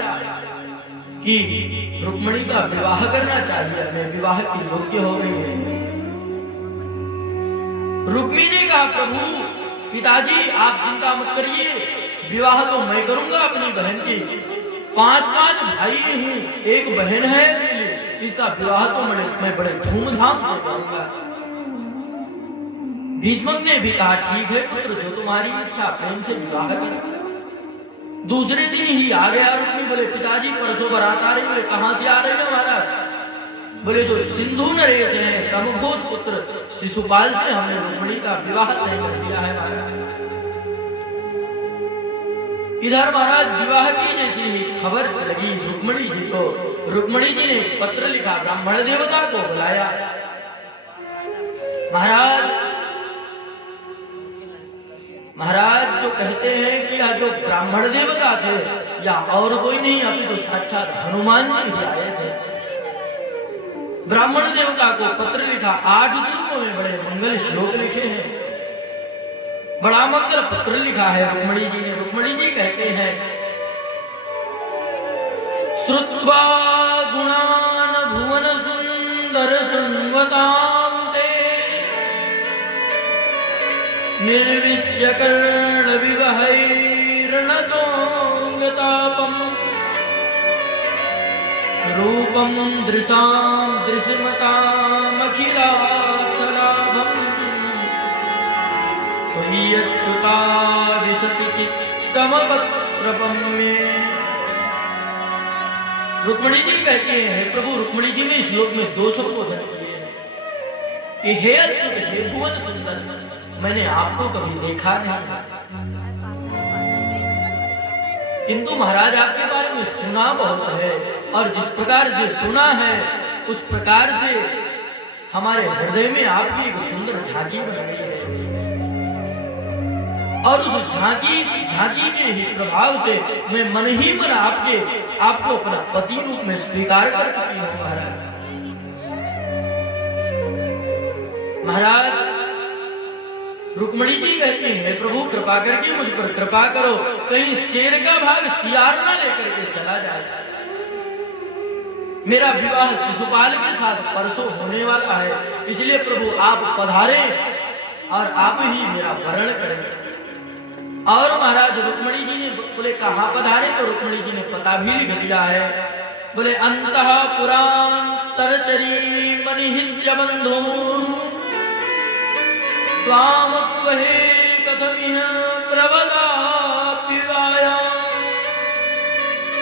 कि रुक्मणी का विवाह करना चाहिए, मैं विवाह की योग्य हो गई है। रुक्मी ने कहा, प्रभु पिताजी आप चिंता मत करिए, विवाह तो मैं करूंगा अपनी बहन की। 5 भाई हूँ, एक बहन है, इसका विवाह तो मैं बड़े धूमधाम से करूंगा। भीष्म ने भी कहा, ठीक है पुत्र, जो तुम्हारी इच्छा, प्रेम से विवाह कर। दूसरे दिन ही आ गया रुक्मी। बोले पिताजी परसों बारात आ रही। बोले कहां से आ रही है महाराज? बोले जो सिंधु नरेश है, तमघोष पुत्र शिशुपाल से हमने रुक्मणी का विवाह तय कर दिया है महाराज। इधर महाराज विवाह की जैसी ही खबर लगी रुक्मणी जी को, रुक्मणी जी ने पत्र लिखा, ब्राह्मण देवता को बुलाया। महाराज जो कहते हैं कि यह जो ब्राह्मण देवता थे या और कोई नहीं, अभी तो साक्षात हनुमान जी भी आए थे। ब्राह्मण देवता को पत्र लिखा, 8 श्लोकों में बड़े मंगल श्लोक लिखे हैं, बड़ा मंगल पत्र लिखा है रुक्मणी जी ने। रुक्मणी जी कहते हैं, श्रुत्वा गुणान भुवन सुंदर संवतां ते निर्विश्य कर्ण विवहैर्णतोऽङ्गतापम् रूपं दृशां दृश्यमतामखिलार्थलाभम् त्वय्यच्युता विशति चित्तमपत्रपम्ये। रुक्मणी जी कहती हैं, प्रभु रुक्मणी जी ने श्लोक में 2 संबोधन किए हैं कि हे अच्युत, हे भुवन सुंदर, मैंने आपको कभी देखा नहीं, किंतु महाराज आपके बारे में सुना बहुत है, और जिस प्रकार से सुना है उस प्रकार से हमारे हृदय में आपकी एक सुंदर झांकी बन गई है, और उस झांकी के ही प्रभाव से मैं मन ही मन आपको अपना पति रूप में स्वीकार कर चुकी हूँ महाराज। रुक्मणी जी कहती हैं, प्रभु कृपा करके मुझ पर कृपा करो, कहीं शेर का भाग सियार न लेकर के चला जाए। मेरा विवाह शिशुपाल के साथ परसों होने वाला है, इसलिए प्रभु आप पधारे और आप ही मेरा वरण करें। और महाराज रुक्मणी जी ने बोले कहाँ पधारे, तो रुक्मणी जी ने पता भी लिख दिया है। बोले अंतः पुरांतरचरी मनिहित्य बंधु स्वामत्वहे कथमिह प्रवदाप्युवाया।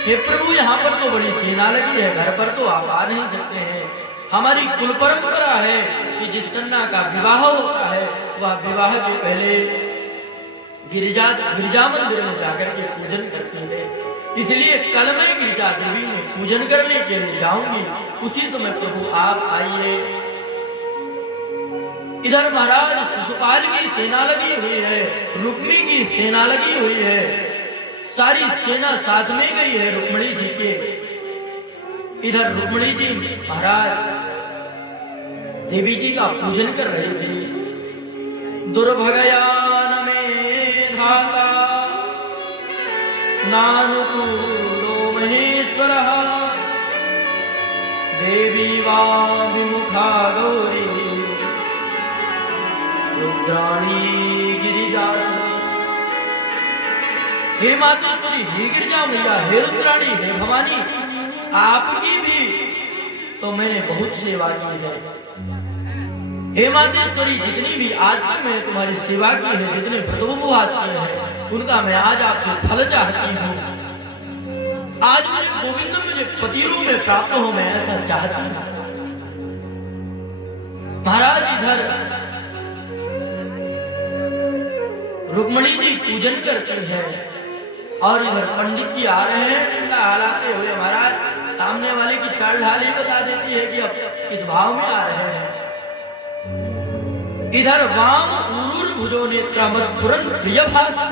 हे प्रभु, यहाँ पर तो बड़ी सेना लगी है, घर पर तो आप आ नहीं सकते हैं। हमारी कुल परंपरा है कि जिस कन्या का विवाह होता है वह विवाह के पहले गिरिजा मंदिर में जाकर के पूजन करती है। इसलिए कल मैं गिरिजा देवी में पूजन करने के लिए जाऊंगी, उसी समय प्रभु आप आइए। इधर महाराज शिशुपाल की सेना लगी हुई है, रुक्मी की सेना लगी हुई है, सारी सेना साथ में गई है रुक्मणी जी के। इधर रुक्मणी जी महाराज देवी जी का पूजन कर रही थी। दुर्भगयान में धाता नानुकूलो महेश्वरः देवी वा विमुखा गौरी रुद्राणी गिरिजा। हे मातेश्वरी, हे गिरिजा मैया, हे रुद्राणी, हे भवानी, आपकी भी तो मैंने बहुत सेवा की है। हे मातेश्वरी, जितनी भी आज तक मैंने तुम्हारी सेवा की है, जितने व्रतोपवास किए हैं, उनका मैं आज आपसे फल चाहती हूँ। आज मुझे गोविंद मुझे पति रूप में प्राप्त हो, मैं ऐसा चाहती हूँ। महाराज इधर रुक्मणी जी पूजन करती है और इधर पंडित जी आ रहे हैं। इनका हालाते हुए महाराज सामने वाले की चाल ढाल ही बता देती है कि अब किस भाव में आ रहे हैं। इधर वाम उरुर भुजो नेत्रमस्फुरन प्रिय भाषण।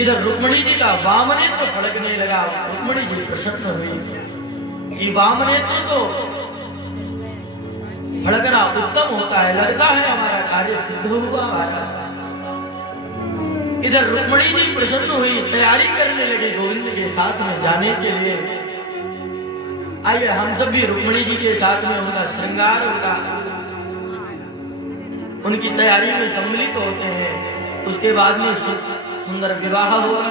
इधर रुक्मणी जी का वाम नेत्र फड़कने लगा। रुक्मणी जी प्रसन्न हुई कि वाम नेत्र तो फड़कना उत्तम होता है, लगता है हमारा कार्य सिद्ध हुआ हमारा। इधर रुक्मणी जी प्रसन्न हुई, तैयारी करने लगी गोविंद के साथ में जाने के लिए। आइए हम सब भी रुक्मणी जी के साथ में उनका श्रृंगार उनकी तैयारी में सम्मिलित होते हैं। उसके बाद में सुंदर विवाह हुआ।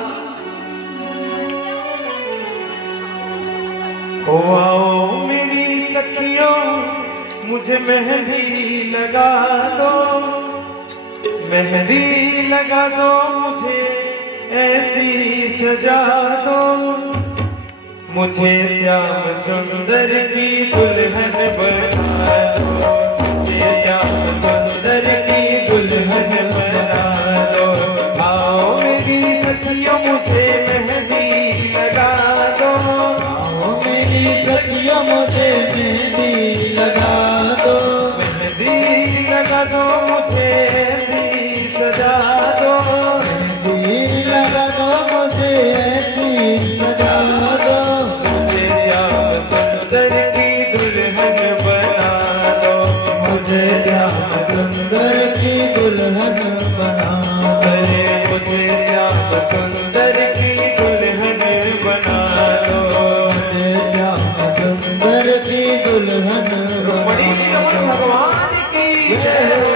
हो आओ मेरी सखियों, मुझे मेहंदी लगा दो, मेहंदी लगा दो, मुझे ऐसी सजा दो, मुझे श्याम सुंदर की दुल्हन बना दो, मुझे श्याम सुंदर की दुल्हन बना दो। आओ मेरी सखियों, मुझे मेहंदी लगा दो, आओ मेरी सखियों, मुझे मेहंदी लगा दो, मेहंदी लगा दो, मुझे ऐसी सजा दो, मेहंदी लगा दो, मुझे ऐसी सजा दो, मुझे श्याम सुंदर की दुल्हन बना दो, मुझे श्याम सुंदर की दुल्हन बना दो, मुझे श्याम सुंदर की दुल्हन बना दो, मुझे श्याम सुंदर की दुल्हन बड़ी भगवान की जय हो।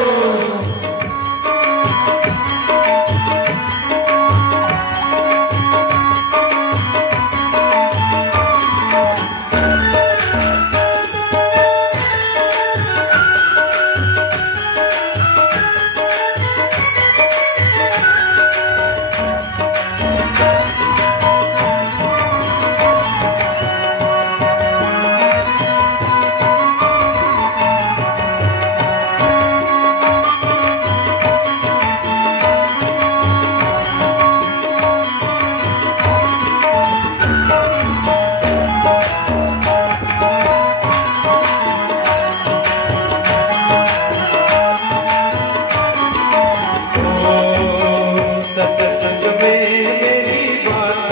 सत्संग में मेरी बात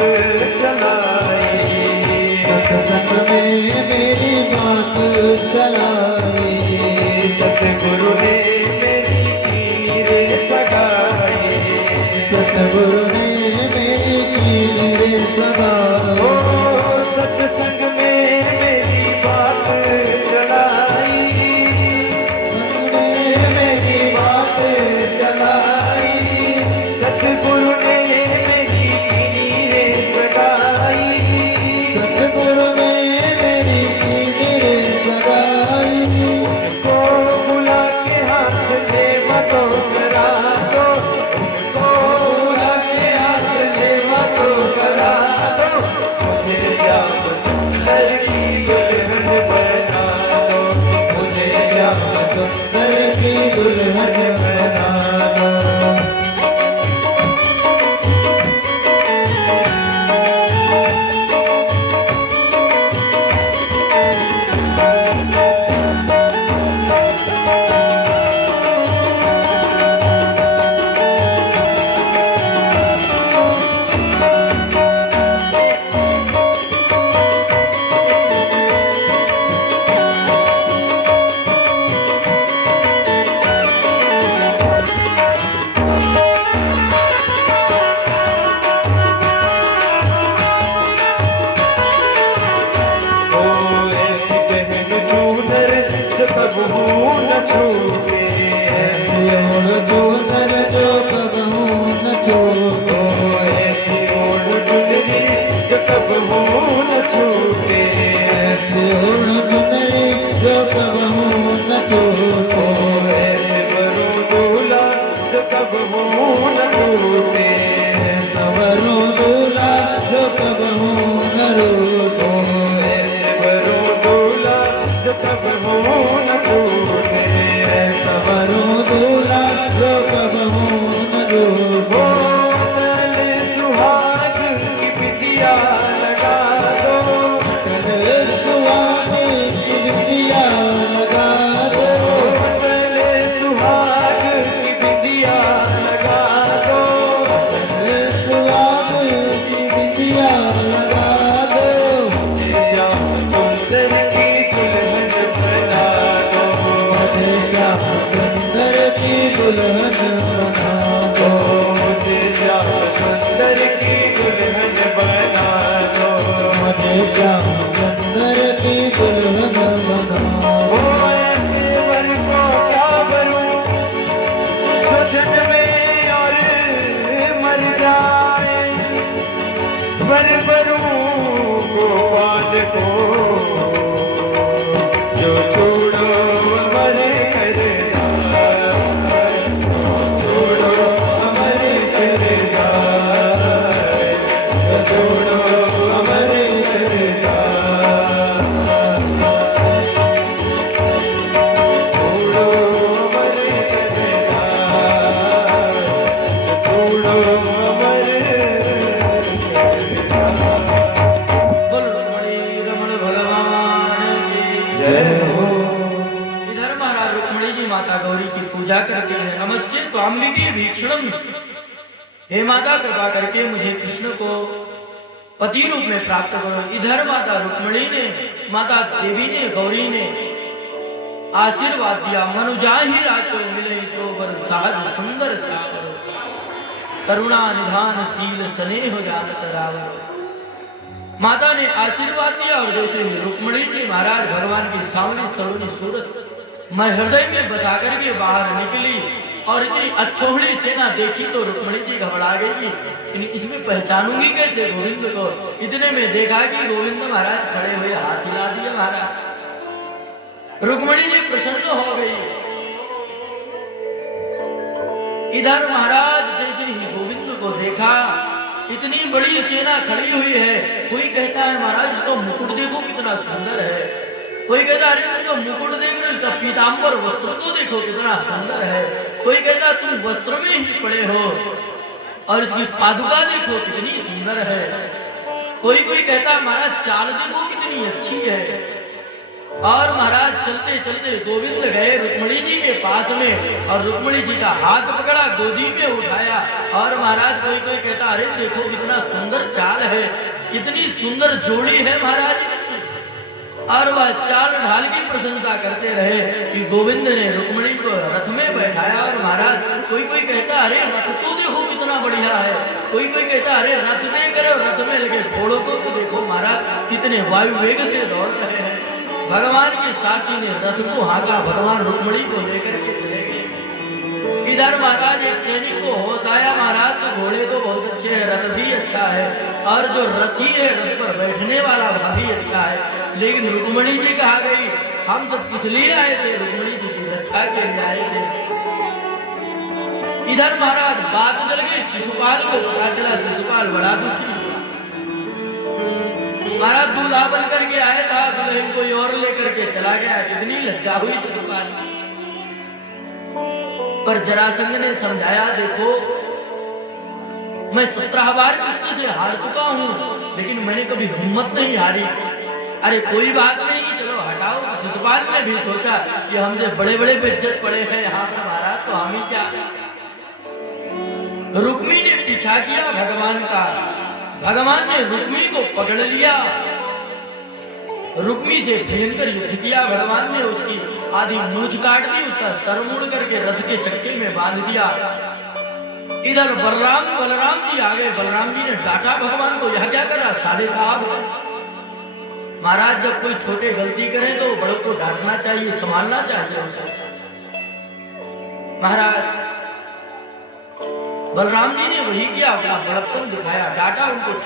चलाई, सत्संग में मेरी बात चलाई, सतगुरु ने मेरी की रे सगाई, सतगुरु ने मेरी की रे सगाई। ओ सत्संग में मेरी बात चलाई, मेरी बात चलाई, सतगुरु ने मेरी कीनी रे सगाई, सतगुरु ने मेरी कीनी रे सगाई। उनको बुला के हाथ ले मतो करा दो, उनको बुला के हाथ ले मतो करा दो, मुझे श्याम सुंदर की दुल्हन बना दो, मुझे श्याम सुंदर की दुल्हन बना दो। कबहू न छूटे, ऐसी ओढ़ चूनर जो कबहू न छूटे, ऐसी ओढ़ चुनरी जो कबहू न छूटे, ऐसी ओढ़ चुनरी जो कबहू न छूटे, ऐसे वरु दूल्हा जो कबहू न टूटे, सवरो दूल्हा जो कबहू न रूठे, ऐसे वरु दूल्हा जो कबहू न टूटे, सवरो दूल्हा जो कबहू न रूठे। बोतल सुहाग की बिटिया लगा दो, गले सुहाने की बिंदिया लगा दो, बोतल सुहाग की बिटिया लगा दो, गले सुहाने की बिंदिया लगा दो, श्याम सुंदर की दुल्हन बना दो, मुझे श्याम सुंदर की दुल्हन बना दो, मुझे श्याम सुंदर की दुल्हन बना दो, मुझे श्याम सुंदर की दुल्हन बना ओ ऐसे वर को क्या करूं जो जन्मे और मर जाए, वर वरूं गोपाल को जो छोड़ो अमर कर जाए, छोड़ो अमर कर जाए, छोड़ो अमर कर जाए, छोड़ो अमर कर जाए, छोड़ो अमर कर जाए। बोल रुक्मणी रमण भगवान की जय हो। इधर महाराज रुक्मणी जी माता गौरी की पूजा करते हैं। नमस्ते त्वाम्बिके भीक्षणम, हे माता कृपा करके मुझे कृष्ण को पति रूप में प्राप्त करो। इधर माता रुक्मणी ने, माता देवी ने, गौरी ने आशीर्वाद दिया। मनुजा ही राचो मिले सोबर साज सुंदर सावर, करुणा निधान शील स्नेह जानत रावर। माता ने आशीर्वाद दिया और जैसे ही रुक्मणी जी महाराज भगवान की सांवली सलोनी सूरत मैं हृदय में बसा करके बाहर निकली और इतनी अच्छोहड़ी सेना देखी तो रुक्मणी जी घबरा गई कि इसमें पहचानूंगी कैसे गोविंद को। इतने में देखा कि गोविंद महाराज खड़े हुए हाथ हिला दिए महाराज। रुक्मणी जी प्रसन्न हो गई। इधर महाराज जैसे ही गोविंद को देखा, इतनी बड़ी सेना खड़ी हुई है। कोई कहता है महाराज इसका मुकुट देखो कितना सुंदर है, कोई कहता है अरे तुम तो मुकुट देख रहे हो, इसका पीतांबर वस्त्र तो देखो कितना सुंदर है, कोई कहता है तुम वस्त्र में ही पड़े हो और इसकी पादुका देखो कितनी सुंदर है, कोई कोई कहता है महाराज चाल देखो कितनी अच्छी है। और महाराज चलते चलते गोविंद गए रुक्मणी जी के पास में और रुक्मणी जी का हाथ पकड़ा, गोदी में उठाया और महाराज कोई कोई कहता अरे देखो कितना सुंदर चाल है, कितनी सुंदर जोड़ी है महाराज। और वह चाल ढाल की प्रशंसा करते रहे कि गोविंद ने रुक्मणी को रथ में बैठाया। और महाराज कोई कोई कहता अरे रथ तो देखो कितना बढ़िया है, कोई कोई कहता अरे रथ देख रहे हो, रथ में लगे घोड़ों को तो देखो महाराज कितने वायु वेग से दौड़ रहे हैं। भगवान के साथी ने रथ को हाका, भगवान रुक्मणी को लेकर के चले गए। इधर महाराज एक सैनिक को होश आया, महाराज तो घोड़े तो बहुत अच्छे हैं, रथ भी अच्छा है और जो रथी है रथ पर बैठने वाला वह भी अच्छा है। लेकिन रुक्मणी जी कहा गई हम सब किस लिए आए थे, रुक्मणी जी की रक्षा के लिए आए थे। इधर महाराज बात चल गई, शिशुपाल को पता चला, शिशुपाल बड़ा दुखी हुआ। महाराज दूल्हा बन करके आया था, दुल्हन कोई और लेकर के चला गया, कितनी लज्जा हुई शिशुपाल। पर जरासंध ने समझाया देखो मैं 17 बार कृष्ण से हार चुका हूं, लेकिन मैंने कभी हिम्मत नहीं हारी। अरे कोई बात नहीं, चलो हटाओ। शिशुपाल ने भी सोचा कि हमसे बड़े बड़े बेइज्जत पड़े हैं यहाँ पर महाराज, तो हम ही क्या। रुक्मी ने पीछा किया भगवान का, भगवान ने रुक्मी को पकड़ लिया, रुक्मी से भयंकर युद्ध किया। भगवान ने उसकी आधी मूंछ काट दी, उसका सर मुड़ करके रथ के चक्के में बांध दिया। इधर बलराम जी आ गए। बलराम जी ने डांटा भगवान को, यह क्या कर रहा साले साहब। महाराज जब कोई छोटे गलती करे तो बड़ों को डांटना चाहिए, संभालना चाहिए उसे। महाराज बलराम जी ने वही किया, अपना बड़प्पन दिखाया, डांटा उनको,